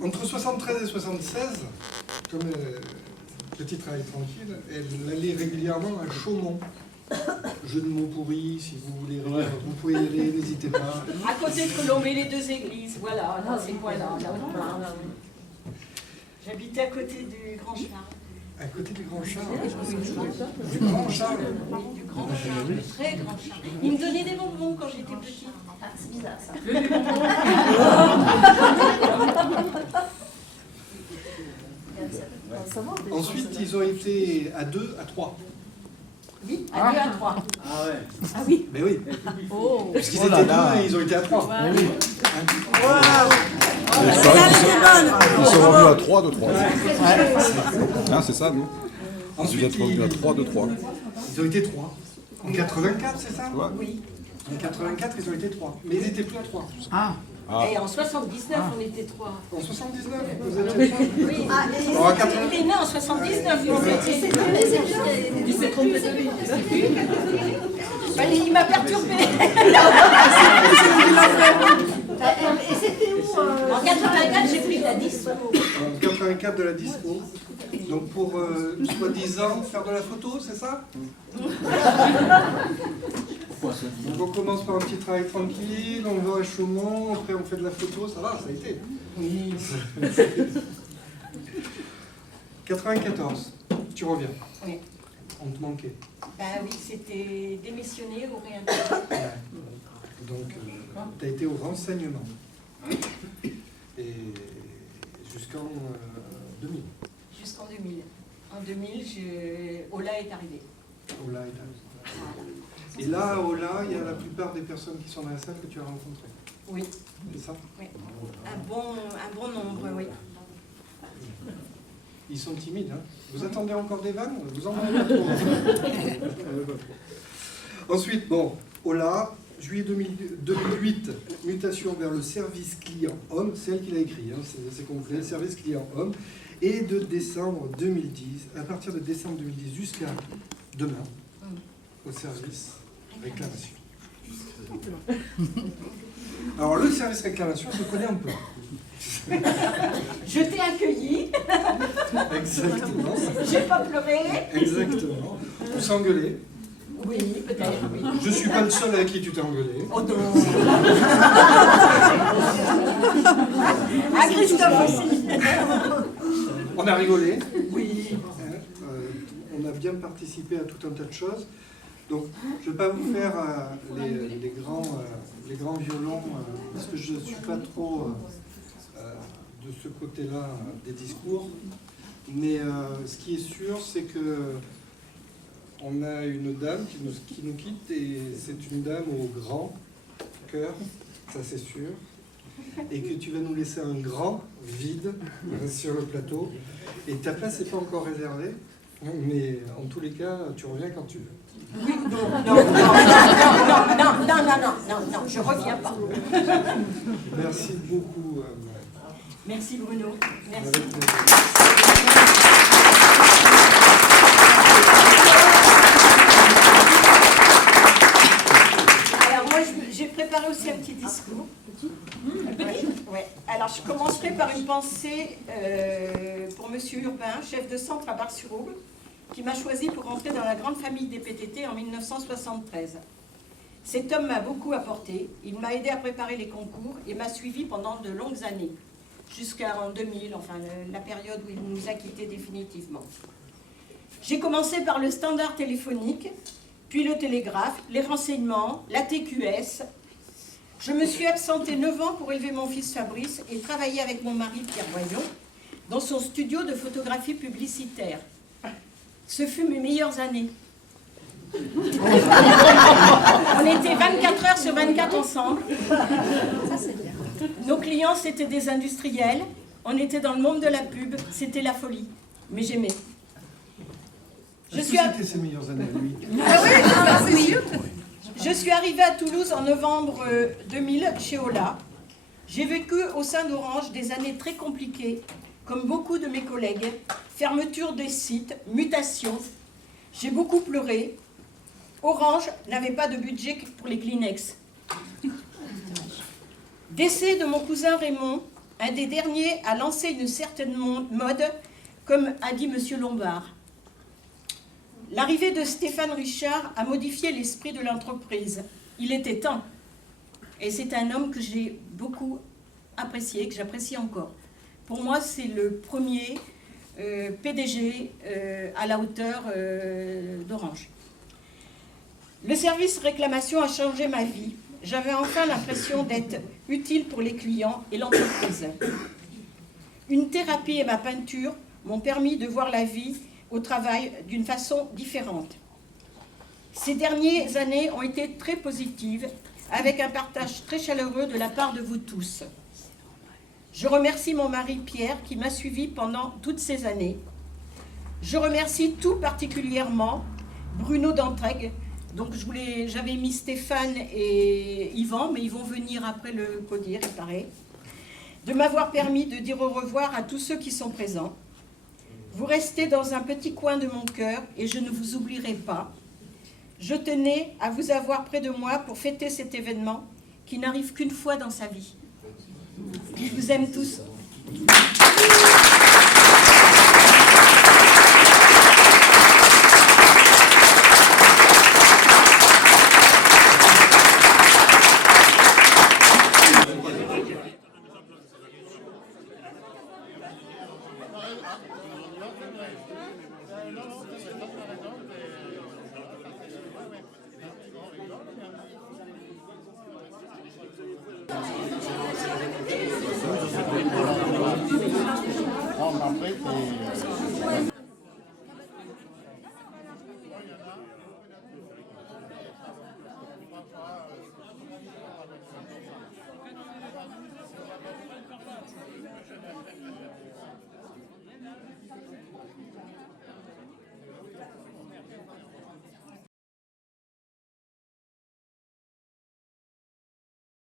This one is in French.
Entre 73 et 76, comme petit travail tranquille, elle allait régulièrement à Chaumont. Jeu de mots pourris, si vous voulez rire, vous pouvez y aller, n'hésitez pas. À côté de Colombey, les deux églises, voilà, dans ces coins-là. J'habitais à côté du Grand Charles. À côté du Grand Charles. Du Grand Charles. Oui, du Grand Charles, du très Grand Charles. Il me donnait des bonbons quand j'étais petite. Ah, c'est bizarre ça. Le bonbon. Ensuite, ils ont été à 2, à 3. Oui, à 2 à 3. Ah ouais. Ah oui. Mais oui, Oh. puisqu'ils étaient 2 et ils ont été à 3. Ils sont revenus à 3 de 3. Ah, c'est ça, non? Vous Ensuite, êtes revenus à 3 de 3. ils ont été 3. En 84, c'est ça? Ouais. Oui. En 84, ils ont été 3. Mais ils n'étaient plus à 3. Ah. Et en 79, on était 3. En 79, vous étiez 3. Oui. En 80. Il est né en 79, lui. Il s'est trompé de lui. Il m'a perturbé. Et c'était où En 84, j'ai pris la 10. En 84 de la disco. Donc pour soi-disant faire de la photo, c'est ça? Donc on commence par un petit travail tranquille, on va à Chaumont, après on fait de la photo, ça va, ça a été. Oui. 94, tu reviens. Oui. On te manquait. Ben oui, c'était démissionné ou réintégré. Donc tu as été au renseignement. Et jusqu'en 2000. Jusqu'en 2000. En 2000, Ola est arrivé. Ola est arrivé. Et là, à Ola, il y a la plupart des personnes qui sont dans la salle que tu as rencontrées. Oui. C'est ça? Oui. Un bon nombre, oui. Ils sont timides, hein? Vous attendez encore des vannes? Vous en avez pas trop. Ensuite, bon, Ola, juillet 2008, mutation vers le service client homme, c'est elle qui l'a écrit, hein, c'est complet, service client homme, et de décembre 2010, à partir de décembre 2010 jusqu'à demain, au service réclamation. Alors le service réclamation, je connais un peu. Je t'ai accueilli, Exactement. j'ai pas pleuré. Exactement. Vous s'engueulez. Oui, peut-être, oui. Je suis pas le seul avec qui tu t'es engueulé. Oh non. Ah, Christophe aussi. On a rigolé. Oui. On a bien participé à tout un tas de choses. Donc, je ne vais pas vous faire les grands violons, parce que je ne suis pas trop de ce côté-là des discours. Mais ce qui est sûr, c'est que on a une dame qui nous quitte, et c'est une dame au grand cœur, ça c'est sûr, et que tu vas nous laisser un grand vide sur le plateau. Et ta place n'est pas encore réservée, mais en tous les cas, tu reviens quand tu veux. Oui, non, je reviens pas. Merci beaucoup. Merci Bruno. Merci. Avec plaisir. Alors moi, j'ai préparé aussi un petit discours. Ouais. Alors je commencerai par une pensée pour Monsieur Urbain, chef de centre à Bar-sur-Aube, qui m'a choisi pour rentrer dans la grande famille des PTT en 1973. Cet homme m'a beaucoup apporté, il m'a aidé à préparer les concours et m'a suivi pendant de longues années, jusqu'en 2000, enfin la période où il nous a quittés définitivement. J'ai commencé par le standard téléphonique, puis le télégraphe, les renseignements, la TQS. Je me suis absentée 9 ans pour élever mon fils Fabrice et travailler avec mon mari Pierre Voyon dans son studio de photographie publicitaire. Ce fut mes meilleures années. On était 24 heures sur 24 ensemble. Nos clients, c'était des industriels. On était dans le monde de la pub. C'était la folie. Mais j'aimais. C'était ses meilleures années à lui. Ah oui, je suis arrivée à Toulouse en novembre 2000 chez Ola. J'ai vécu au sein d'Orange des années très compliquées, comme beaucoup de mes collègues. Fermeture des sites, mutation. J'ai beaucoup pleuré. Orange n'avait pas de budget pour les Kleenex. Décès de mon cousin Raymond, un des derniers à lancer une certaine mode, comme a dit M. Lombard. L'arrivée de Stéphane Richard a modifié l'esprit de l'entreprise. Il était temps. Et c'est un homme que j'ai beaucoup apprécié, que j'apprécie encore. Pour moi, c'est le premier PDG à la hauteur d'Orange. Le service réclamation a changé ma vie. J'avais enfin l'impression d'être utile pour les clients et l'entreprise. Une thérapie et ma peinture m'ont permis de voir la vie au travail d'une façon différente. Ces dernières années ont été très positives, avec un partage très chaleureux de la part de vous tous. Je remercie mon mari Pierre qui m'a suivi pendant toutes ces années. Je remercie tout particulièrement Bruno D'Entraigue. Donc j'avais mis Stéphane et Yvan, mais ils vont venir après le codir, il paraît, de m'avoir permis de dire au revoir à tous ceux qui sont présents. Vous restez dans un petit coin de mon cœur et je ne vous oublierai pas. Je tenais à vous avoir près de moi pour fêter cet événement qui n'arrive qu'une fois dans sa vie. Je vous aime tous.